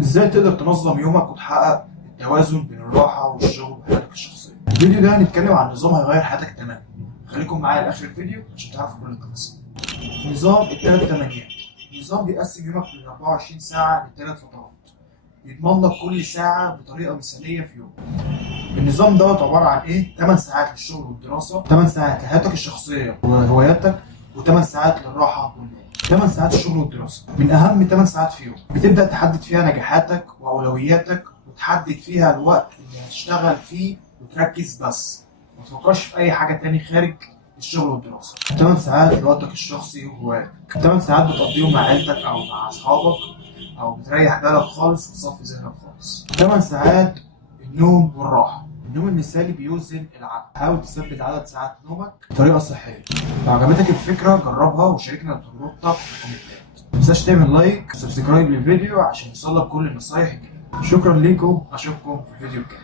ازاي تقدر تنظم يومك وتحقق التوازن بين الراحه والشغل وحياتك الشخصيه. الفيديو ده هنتكلم عن نظام هيغير حياتك تماما. خليكم معايا لاخر الفيديو عشان تعرفوا كل التفاصيل. نظام الثلاث تمانيات. النظام بيقسم يومك من 24 ساعه لثلاث فترات، يضمن لك كل ساعه بطريقه مثاليه في يوم. النظام دوت عباره عن ايه؟ 8 ساعات للشغل والدراسه، 8 ساعات لحياتك الشخصيه وهواياتك، و8 ساعات للراحه والنوم. 8 ساعات الشغل والدراسه من اهم 8 ساعات في يوم، بتبدا تحدد فيها نجاحاتك واولوياتك، وتحدد فيها الوقت اللي هتشتغل فيه وتركز بس، ما تفكرش في اي حاجه تاني خارج الشغل والدراسه. 8 ساعات لوقتك الشخصي وهواياتك، 8 ساعات بتقضيهم مع عيلتك او مع اصحابك، او بتريح بالك خالص وتصفي ذهنك خالص. 8 ساعات النوم والراحه. النوم المثالي بيوزن العقل. حاول تثبت عدد ساعات نومك بطريقه صحيه. لو عجبتك الفكره جربها وشاركنا تجربتك في الكومنتات. متنساش تعمل لايك وسبسكرايب للفيديو عشان يوصلك كل النصايح الجديده. شكرا ليكم، اشوفكم في الفيديو الجاي.